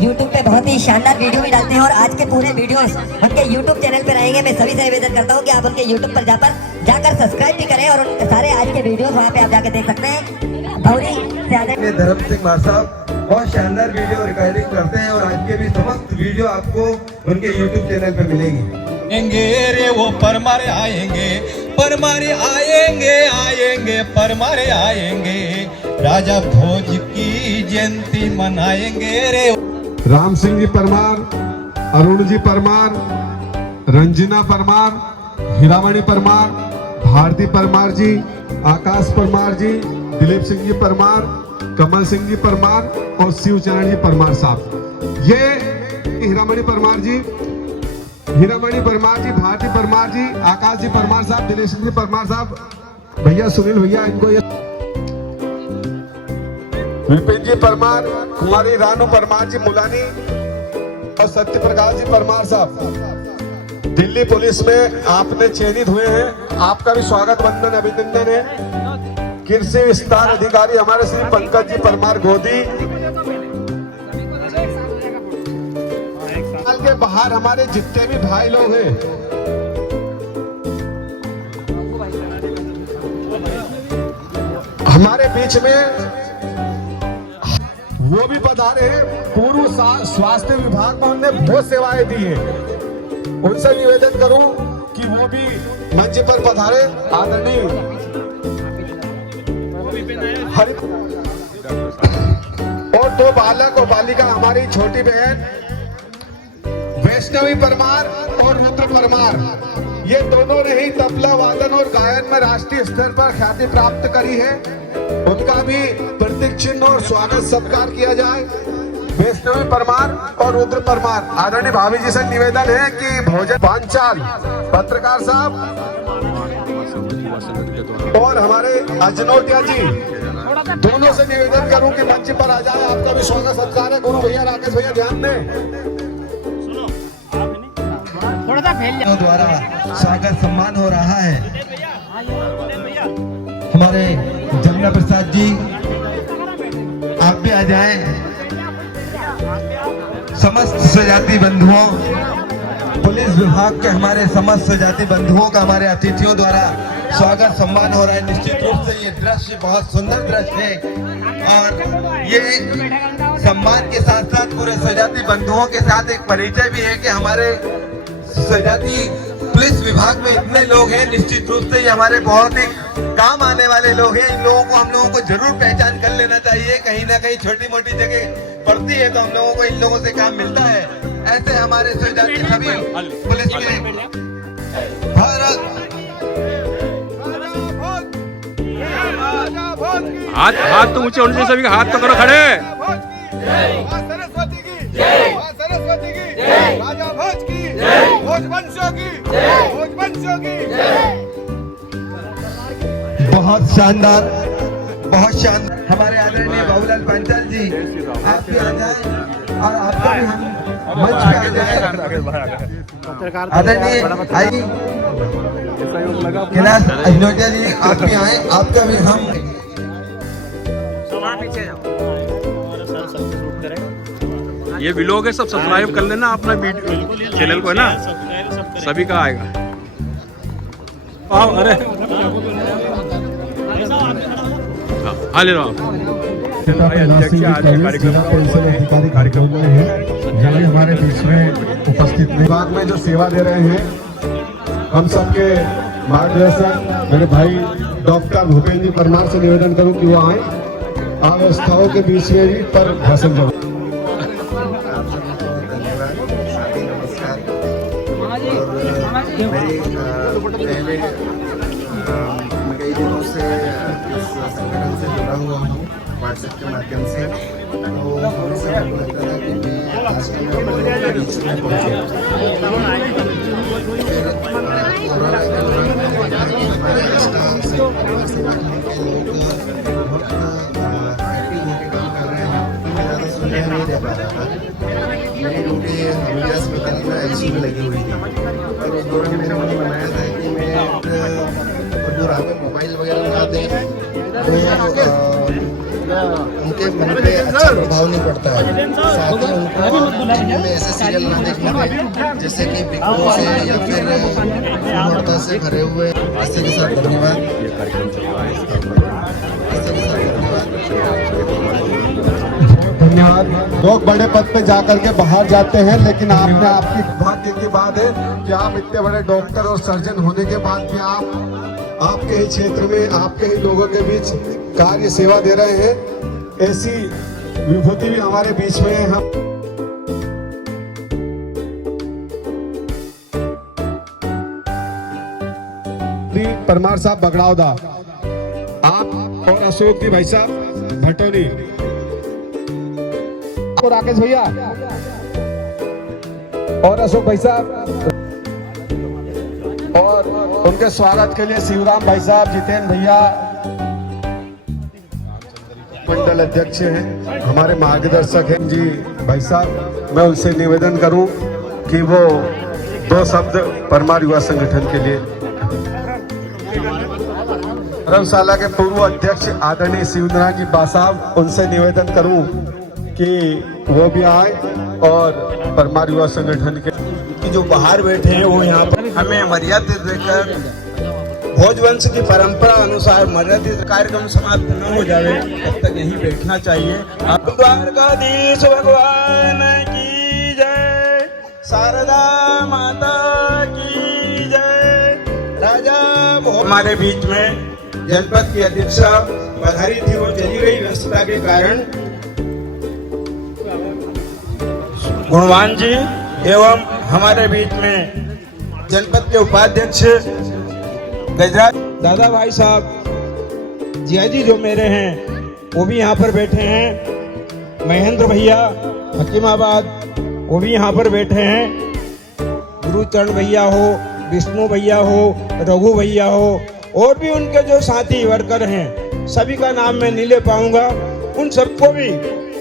YouTube पे बहुत ही शानदार वीडियो भी डालते हैं और आज के पूरे वीडियोस उनके YouTube चैनल पे रहेंगे। मैं सभी से निवेदन करता हूँ कि आप उनके YouTube पर जाकर सब्सक्राइब भी करें और उन सारे आज के वीडियोस वहाँ पे आप जाकर देख सकते हैं। भौरी से आदरणीय धर्म सिंह भाई साहब बहुत शानदार वीडियो रिकॉर्डिंग करते हैं और आज के भी समस्त वीडियो आपको उनके YouTube चैनल पे मिलेगी। रे वो परमारे आएंगे, परमारे आएंगे, आएंगे परमारे आएंगे, राजा भोज की जयंती मनाएंगे रे। राम सिंह जी परमार, अरुण जी परमार, रंजना परमार, हीरामणि परमार, भारती परमार जी, आकाश परमार जी, दिलीप सिंह जी परमार, कमल सिंह जी परमार और शिवचरण जी परमार साहब। ये हीरामणि परमार जी, हीरामणि परमार जी, भारती परमार जी, आकाश जी परमार साहब, दिलीप सिंह जी परमार साहब, भैया सुनील भैया, इनको ये विपिन जी परमार, कुमारी रानू परमार जी मुलानी और सत्य प्रकाश जी परमार साहब। दिल्ली पुलिस में आपने चयनित हुए हैं, आपका भी स्वागत वंदन अभिनंदन है। कृषि विस्तार अधिकारी हमारे श्री पंकज जी परमार गोदी। साल के बाहर हमारे जितने भी भाई लोग हैं, हमारे बीच में वो भी पधारे हैं। पूर्व स्वास्थ्य विभाग में उन्होंने बहुत सेवाएं दी है, उनसे निवेदन करूं कि वो भी मंच पर पधारे। आदरणीय और दो बालक और बालिका हमारी छोटी बहन वैष्णवी परमार और रुद्र परमार, ये दोनों ने ही तबला वादन और गायन में राष्ट्रीय स्तर पर ख्याति प्राप्त करी है। उनका भी प्रतीक चिन्ह और स्वागत सत्कार किया जाए। वैष्णवी परमार और रुद्र परमार। आदरणीय भाभी जी से निवेदन है कि भोजन पांचाल पत्रकार साहब और हमारे अजनौटिया जी, दोनों से निवेदन करूं कि मंच पर आ जाए। आपका भी स्वागत सत्कार है। गुरु भैया, राकेश भैया ध्यान दें। द्वारा स्वागत सम्मान हो रहा है। हमारे जमुना प्रसाद जी, आप भी आ जाएं। समस्त स्वजाति बंधुओं, पुलिस विभाग के हमारे समस्त स्वजाति बंधुओं का हमारे अतिथियों द्वारा स्वागत सम्मान हो रहा है। निश्चित रूप से ये दृश्य बहुत सुंदर दृश्य है और ये सम्मान के साथ साथ पूरे स्वजाति बंधुओं के साथ एक परिचय भी है कि हमारे स्वजाति पुलिस विभाग में इतने लोग हैं। निश्चित रूप से ये हमारे बहुत ही काम आने वाले लोग हैं। इन लोगों को हम लोगों को जरूर पहचान कर लेना चाहिए। कहीं ना कहीं छोटी मोटी जगह पड़ती है तो हम लोगों को इन लोगों से काम मिलता है। ऐसे हमारे स्वजाति सभी पुलिस में भारत हाथ तो ऊंचे होने चाहिए सभी का। हाथ तो करो खड़े। सरस्वती की जय, सरस्वती की जय, राजा भोज की जय, भोजवंशों की जय, भोजवंशों की जय। बहुत शानदार, बहुत शानदार। हमारे आदरणीय बाबूलाल पंचाल जी, आप भी आ जाए और आपको भी हम मंच पे आ जाए। आदरणीय आई कैलाश अजनौटिया जी, आप भी आए, आपका भी हम ये व्लॉग है, सब सब्सक्राइब कर लेना अपना वीडियो चैनल को, है ना, सभी का आएगा। आओ, अरे हाँ ले लो आप। कार्यक्रम में है, हमारे बीच में उपस्थित विभाग में जो सेवा दे रहे हैं, हम सबके मार्गदर्शक मेरे भाई डॉक्टर भूपेंद्र जी परमार से निवेदन करूं कि वो आए, अव्यवस्थाओं के बीच में भी पर भाषण दो। कई दिनों से इस संगठन से जुड़ा हुआ हूँ व्हाट्सएप के माध्यम से। तो मुझे लगता था कि मैं राष्ट्रीय के बीच में पहुँचे। कोरोना के दौरान हमारे सेवा संगठन के लोग बहुत एक्टिव होकर काम कर रहे हैं। मैं ज़्यादा सुनने नहीं दे पा रहा था। मेरी ड्यूटी हमीदिया अस्पताल में ICU में लगी हुई थी और उस दौरान मैंने मन बनाया था कि मैं दूर आकर मोबाइल वगैरह ना दें, तो उनके मन पे अच्छा प्रभाव नहीं पड़ता है। साथ ही उनको टीवी में ऐसे सीरियल ना देखने पे, जैसे कि बिग बॉस है या फिर पूर्णता से भरे हुए। इसी के साथ धन्यवाद। धन्यवाद। लोग बड़े पद पे जाकर के बाहर जाते हैं, लेकिन आपने आपकी भाग्य की बात है कि आप इतने बड़े डॉक्टर और सर्जन होने के बाद भी आप आपके ही क्षेत्र में, आपके ही लोगों के बीच कार्य सेवा दे रहे हैं। ऐसी विभूति भी हमारे बीच में है। हम परमार साहब बगड़ावदा, आप और अशोक जी भाई साहब भटोनी और राकेश भैया और अशोक भाई साहब, और उनके स्वागत के लिए शिवराम भाई साहब, जितेंद्र भैया मंडल अध्यक्ष हैं, हमारे मार्गदर्शक हैं जी भाई साहब। मैं उनसे निवेदन करूं कि वो 2 शब्द परमार युवा संगठन के लिए। धर्मशाला के पूर्व अध्यक्ष आदरणीय शिवनारायण जी बा साहब, उनसे निवेदन करूं कि वो भी आए और परमार युवा संगठन के जो बाहर बैठे हैं वो यहाँ पर हमें मर्यादा देकर भोजवंश की परंपरा अनुसार मर्यादित कार्यक्रम समाप्त न हो जाए तब तक यहीं बैठना चाहिए। द्वारकाधीश भगवान की जय, शारदा माता की जय। राजा हमारे बीच में जनपद की अध्यक्षा पधारी थी, वो चली गई व्यस्तता के कारण। गुणवान जी एवं हमारे बीच में जनपद के उपाध्यक्ष गजराज दादा भाई साहब, जिया जी जो मेरे हैं वो भी यहाँ पर बैठे हैं। महेंद्र भैया हकीमाबाद वो भी यहाँ पर बैठे हैं। गुरुचरण भैया हो, विष्णु भैया हो, रघु भैया हो, और भी उनके जो साथी वर्कर हैं, सभी का नाम मैं नहीं ले पाऊंगा। उन सबको भी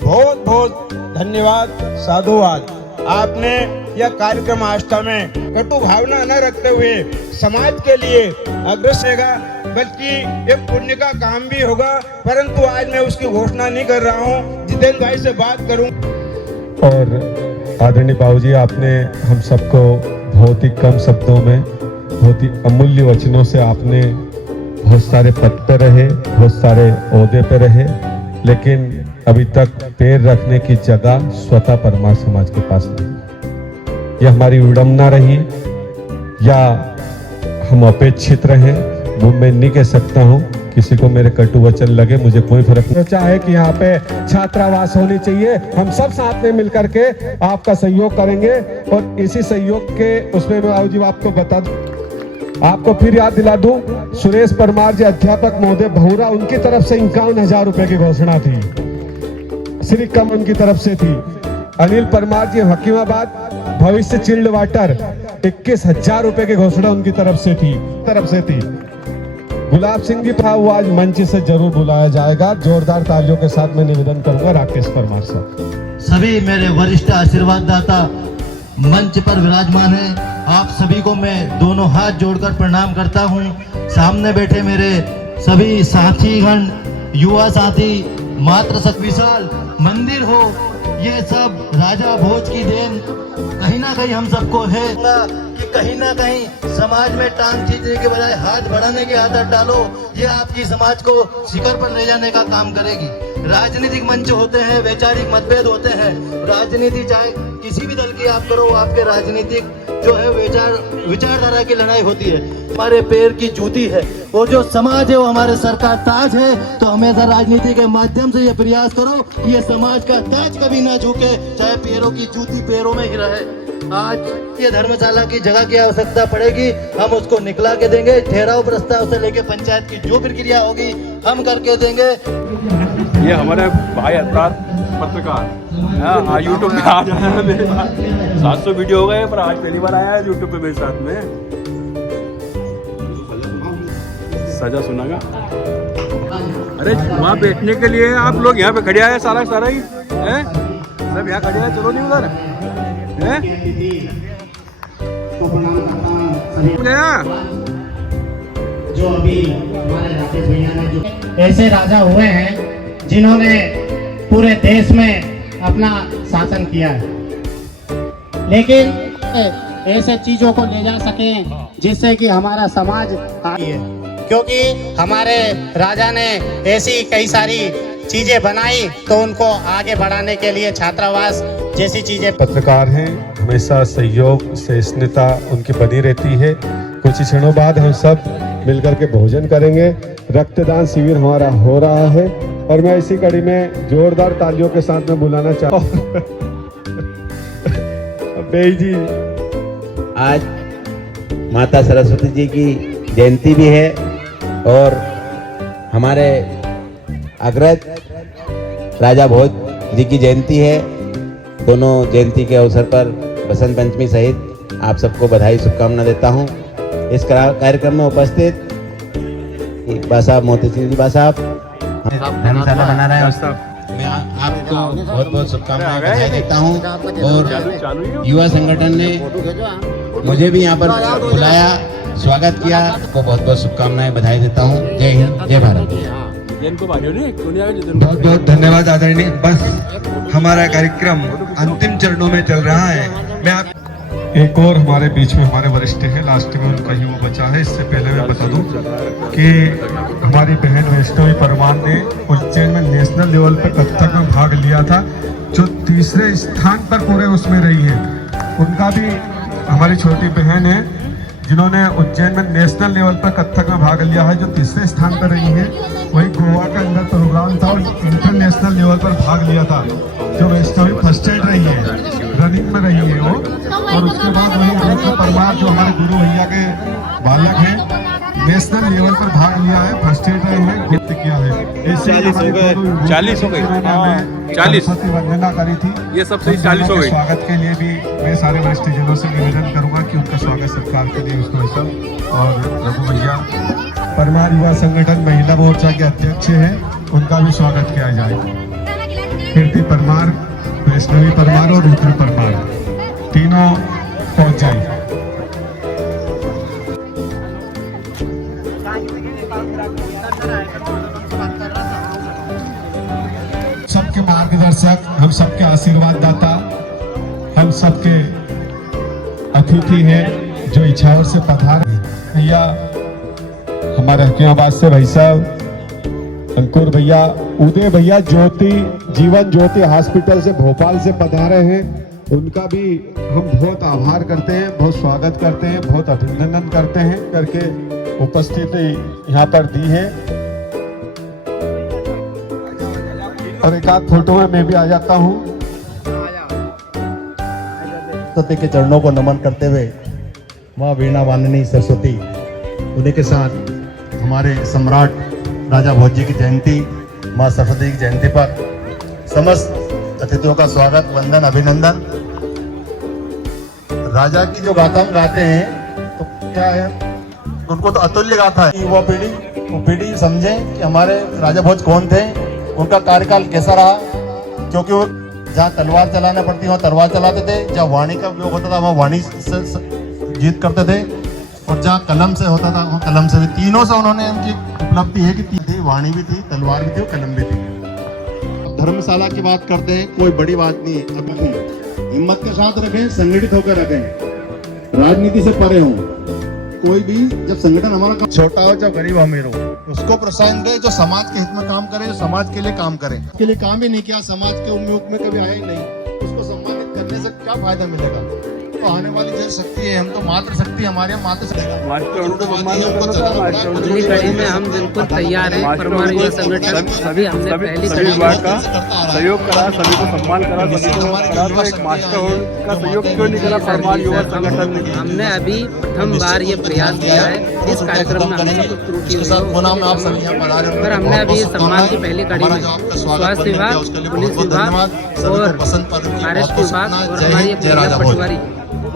बहुत बहुत धन्यवाद, साधुवाद। आपने यह कार्यक्रम आस्था में कटु भावना न रखते हुए समाज के लिए अग्रसर रहेगा, बल्कि एक पुण्य का काम भी होगा। परंतु आज मैं उसकी घोषणा नहीं कर रहा हूँ, जितेंद्र भाई से बात करूँ। और आदरणीय बाबूजी, आपने हम सबको बहुत ही कम शब्दों में, बहुत ही अमूल्य वचनों से आपने बहुत सारे पद पे रहे, बहुत सारे ओहदे पे रहे, लेकिन अभी तक पैर रखने की जगह स्वतः परमार समाज के पास नहीं। यह हमारी विडंबना रही या हम अपेक्षित रहे, वो मैं नहीं कह सकता हूँ। किसी को मेरे कटु वचन लगे, मुझे कोई फर्क नहीं। सोचा है कि यहाँ पे छात्रावास होनी चाहिए, हम सब साथ में मिलकर के आपका सहयोग करेंगे। और इसी सहयोग के उसमें मैं बाबूजी आपको बता दूं, आपको फिर याद दिला दूं, सुरेश परमार जी अध्यापक महोदय बहुरा, उनकी तरफ से 51,000 रुपए की घोषणा थी, श्री कम उनकी तरफ से थी। अनिल परमार जी हकीमाबाद भविष्य चिल्ड वाटर 21,000 रुपए की घोषणा उनकी तरफ से थी। गुलाब सिंह जी था, वो आज मंच से जरूर बुलाया जाएगा। जोरदार तालियों के साथ मैं निवेदन करूंगा राकेश परमार साहब। सभी मेरे वरिष्ठ आशीर्वाद दाता मंच पर विराजमान हैं, आप सभी को मैं दोनों हाथ जोड़कर प्रणाम करता हूं। सामने बैठे मेरे सभी साथीगण, युवा साथी, मात्र विशाल मंदिर हो, ये सब राजा भोज की देन कहीं ना कहीं हम सबको है कि कहीं ना कहीं समाज में टांग खींचने के बजाय हाथ बढ़ाने की आदत डालो। ये आपकी समाज को शिखर पर ले जाने का काम करेगी। राजनीतिक मंच होते हैं, वैचारिक मतभेद होते हैं, राजनीति चाहे किसी भी दल की आप करो, आपके राजनीतिक जो है विचारधारा की लड़ाई होती है। हमारे पैर की जूती है, और जो समाज है वो हमारे सर का ताज है। तो हमेशा राजनीति के माध्यम से ये प्रयास करो कि ये समाज का ताज कभी ना झुके, चाहे पैरों की जूती पैरों में ही रहे। आज ये धर्मशाला की जगह की आवश्यकता पड़ेगी, हम उसको निकला के देंगे। ठहराव प्रस्ताव से लेके पंचायत की जो प्रक्रिया होगी हम करके देंगे। ये हमारे भाई अवतार पत्रकार यूट्यूब पे आ जाना है मेरे साथ। 700 वीडियो हो गए, पर आज पहली बार आया है यूट्यूब पे मेरे साथ में। सजा सुनागा। अरे वहाँ बैठने के लिए आप लोग यहाँ पे खड़े आए, सारा ही है, सब यहाँ खड़े हैं। चलो नहीं उधर है गया। जो अभी हमारे राकेश भैया ने जो ऐसे राजा हुए हैं जिन्होंने पूरे देश में अपना शासन किया है, लेकिन ऐसे चीजों को ले जा सकें जिससे कि हमारा समाज आगे है, क्योंकि हमारे राजा ने ऐसी कई सारी चीजें बनाई तो उनको आगे बढ़ाने के लिए छात्रावास जैसी चीजें। पत्रकार हैं, हमेशा सहयोग सहिष्णुता उनकी बनी रहती है। कुछ ही क्षणों बाद हम सब मिलकर के भोजन करेंगे। रक्तदान शिविर हमारा हो रहा है और मैं इसी कड़ी में जोरदार तालियों के साथ में बुलाना चाहता हूँ बेई जी। आज माता सरस्वती जी की जयंती भी है और हमारे अग्रज राजा भोज जी की जयंती है। दोनों जयंती के अवसर पर बसंत पंचमी सहित आप सबको बधाई शुभकामना देता हूं। इस कार्यक्रम में उपस्थित बा साहब मोती सिंह जी बा साहब धर्मशाला बना रहे हैं, मैं आपको बहुत बहुत शुभकामनाएं बधाई देता हूं। और युवा संगठन ने मुझे भी यहाँ पर बुलाया, स्वागत किया, आपको बहुत बहुत शुभकामनाएं बधाई देता हूँ। जय हिंद, जय भारत। बहुत बहुत धन्यवाद आदरणीय। बस हमारा कार्यक्रम अंतिम चरणों में चल रहा है। मैं आप एक और हमारे बीच में हमारे वरिष्ठ हैं, लास्ट में उनका ही वो बचा है। इससे पहले मैं बता दूं कि हमारी बहन वैष्णवी परमार ने उज्जैन में नेशनल लेवल पर कथक में भाग लिया था, जो तीसरे स्थान पर पूरे उसमें रही है। उनका भी हमारी छोटी बहन है जिन्होंने उज्जैन में नेशनल लेवल पर कथक में भाग लिया है, जो तीसरे स्थान पर रही है। वही गोवा के अंदर प्रोग्राम था और इंटरनेशनल लेवल पर भाग लिया था, जो वैष्णवी फर्स्ट एड रही है, रनिंग में रही है वो। और उसके बाद वही रुद्र परमार जो हमारे गुरु भैया के बालक हैं, नेशनल लेवल पर भाग लिया है, फर्स्ट एड रहे हैं, नृत्य किया है। 40 हो गए 40 वंदना करी थी, ये सब सही 40 हो गई। स्वागत के लिए भी मैं सारे वरिष्ठ जनों से निवेदन करूंगा कि उनका स्वागत सत्कार के लिए उसको सब। और रघु भैया परमार युवा संगठन महिला मोर्चा के अध्यक्ष हैं, उनका भी स्वागत किया जाए। कीर्ति परमार, वैष्णवी परमार और रुद्र परमार तीनों पहुंच जाए। सबके मार्गदर्शक, हम सबके आशीर्वाद दाता, हम सबके अतिथि हैं जो इच्छाओं से पधारे। भैया हमारे हकीमाबाद से भाई साहब अंकुर भैया, उदय भैया ज्योति जीवन ज्योति हॉस्पिटल से भोपाल से पधारे हैं, उनका भी हम बहुत आभार करते हैं, बहुत स्वागत करते हैं, बहुत अभिनंदन करते हैं करके उपस्थिति यहाँ पर दी है। और एक आध फोटो में मैं भी आ जाता हूँ। सरस्वती के चरणों को नमन करते हुए माँ वीणा वाणिनी सरस्वती, उन्हीं के साथ हमारे सम्राट राजा भोज जी की जयंती, माँ सरस्वती की जयंती पर समस्त अतिथियों का स्वागत, वंदन, अभिनंदन। राजा की जो गाथा हम गाते हैं तो क्या है, उनको तो अतुल्य गाथा है। वो पीढ़ी समझे कि हमारे राजा भोज कौन थे, उनका कार्यकाल कैसा रहा, क्योंकि वो जहाँ तलवार चलाना पड़ती वहाँ तलवार चलाते थे, जहाँ वाणी का उपयोग होता था वहाँ वाणी से जीत करते थे, और जहाँ कलम से होता था वहाँ कलम से भी। तीनों से उन्होंने उनकी उपलब्धि है कि थी, वाणी भी थी, तलवार भी थी और कलम भी थी। धर्मशाला की बात करते हैं, कोई बड़ी बात नहीं, अब हिम्मत के साथ रखें, संगठित होकर रखें, राजनीति से परे हों। कोई भी जब संगठन हमारा छोटा हो चाहे गरीब अमीर हो, उसको प्रोत्साहन दे जो समाज के हित में काम करे, जो समाज के लिए काम करे। के लिए काम ही नहीं किया, समाज के उम्मीद में कभी आया ही नहीं, उसको सम्मानित करने से क्या फायदा मिलेगा। तो आने वाली जो शक्ति है, हम तो मात्र शक्ति हमारे मात्र से कड़ी में हम बिल्कुल तैयार हैं। परमार युवा संगठन सभी हमने पहली सभी विभाग का सहयोग करा, सभी को सम्मान करा, सभी को करा। तो एक मास्टर का सहयोग क्यों नहीं करा परमार युवा संगठन ने? हमने अभी प्रथम बार ये प्रयास किया है। इस कार्यक्रम में हमने कुछ त्रुटि हुई, पर हमने अभी सम्मान की पहली कड़ी में स्वास्थ्य विभाग, पुलिस विभाग और फॉरेस्ट विभाग और हमारी पटवारी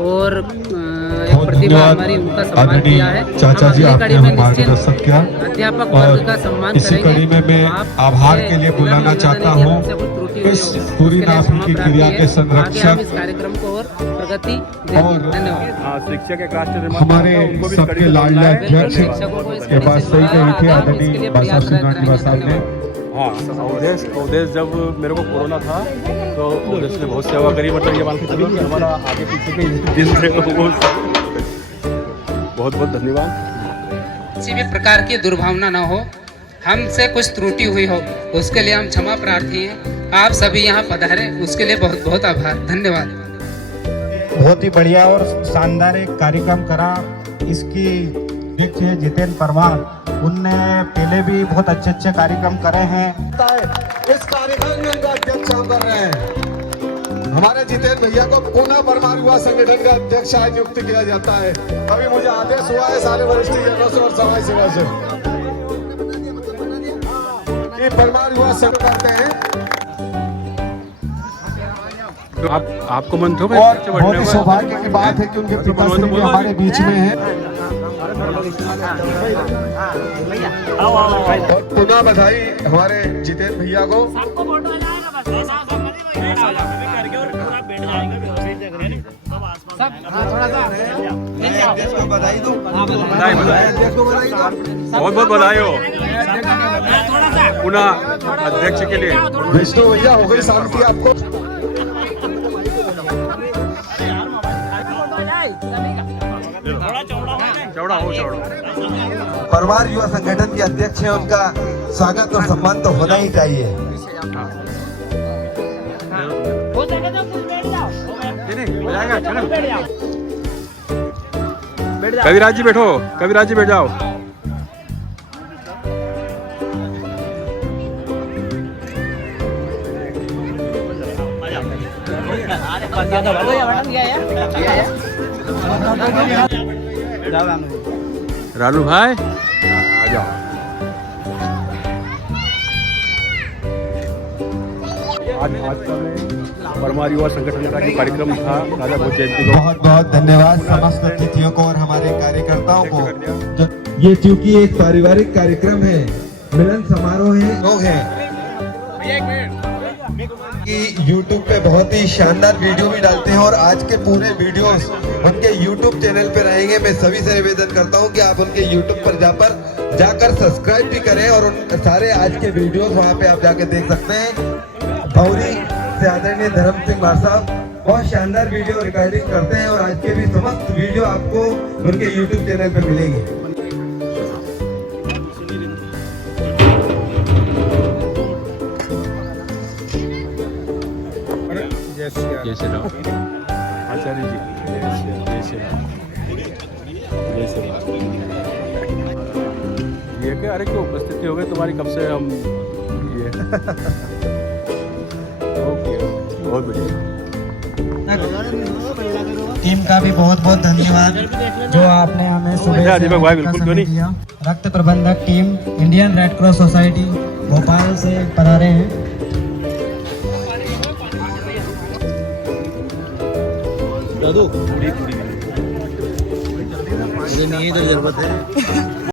और एक प्रतिभा हमारी, उनका सम्मान किया है। चाचा जी आपने मार्गदर्शन किया, अध्यापक वर्ग का सम्मान इसी कड़ी में मैं आभार के लिए बुलाना चाहता हूँ इस पूरी नाफी की क्रिया के संरक्षक इस कार्यक्रम को और प्रगति और धन्यवाद। शिक्षक एक राष्ट्रीय हमारे सबके लाडले अध्यक्ष, ये बात सही कही थी आदरणीय बासा सिन्हा जी साहब ने। हाँ, अवधेश जब मेरे को कोरोना था तो अवधेश ने बहुत सेवा करी, मतलब ये मान के चलो कि हमारा आगे पीछे के दिन थे वो बहुत बहुत धन्यवाद। किसी भी प्रकार की दुर्भावना ना हो, हमसे कुछ त्रुटि हुई हो उसके लिए हम क्षमा प्रार्थी हैं। आप सभी यहाँ पधारे उसके लिए बहुत बहुत आभार, धन्यवाद। बहुत ही बढ़िया और शानदार एक कार्यक्रम करा। इसकी अध्यक्ष है जितेंद्र परमार, उनने पहले भी बहुत अच्छे अच्छे कार्यक्रम करे हैं। इस कार्यक्रम में उनका अध्यक्ष हम कर रहे हैं। हमारे जितेंद्र भैया को पूना परमार युवा संगठन का अध्यक्ष आज नियुक्त किया जाता है। अभी मुझे आदेश हुआ है सारे वरिष्ठ जनों से और समाज सेवा से कि परमार युवा संघ करते हैं। तो आपको मन तो और बहुत ही सौभाग्य की बात है कि उनके पिताश्री भी हमारे बीच में है। और पुनः बधाई हमारे जितेंद्र भैया को। बधाई बहुत बहुत बधाई हो पुनः अध्यक्ष के लिए। विष्णु भैया हो गई शांति आपको। चौड़ा हो चौड़ा। परमार युवा संगठन के अध्यक्ष हैं, उनका स्वागत और सम्मान तो होना ही चाहिए। कविराज जी बैठो, कविराज जी बैठ जाओ। रानू भाई आ जाओ। आज का परमार युवा संगठन का जो कार्यक्रम था राजा भोज जयंती को बहुत बहुत धन्यवाद समस्त अतिथियों को और हमारे कार्यकर्ताओं को। ये चूंकि एक पारिवारिक कार्यक्रम है, मिलन समारोह है, लोग हैं कि YouTube पे बहुत ही शानदार वीडियो भी डालते हैं और आज के पूरे वीडियोस उनके YouTube चैनल पे रहेंगे। मैं सभी से निवेदन करता हूं कि आप उनके YouTube पर जाकर सब्सक्राइब भी करें और उन सारे आज के वीडियोस वहां पे आप जाके देख सकते हैं। भौरी से आदरणीय धर्म सिंह भाई साहब बहुत शानदार वीडियो रिकॉर्डिंग करते हैं और आज के भी समस्त वीडियो आपको उनके YouTube चैनल पे मिलेंगे। जय श्री राम आचार्य जी, जय श्री राम, जय श्री राम। ये क्या, अरे क्यों उपस्थिति हो गई तुम्हारी, कब से हम ये ओके, बहुत बढ़िया। टीम का भी बहुत बहुत धन्यवाद जो आपने हमें सुबह दीपक भाई बिल्कुल क्यों नहीं। रक्त प्रबंधक team Indian red cross society Bhopal से पधारे हैं। दादू नहीं इधर जरूरत है।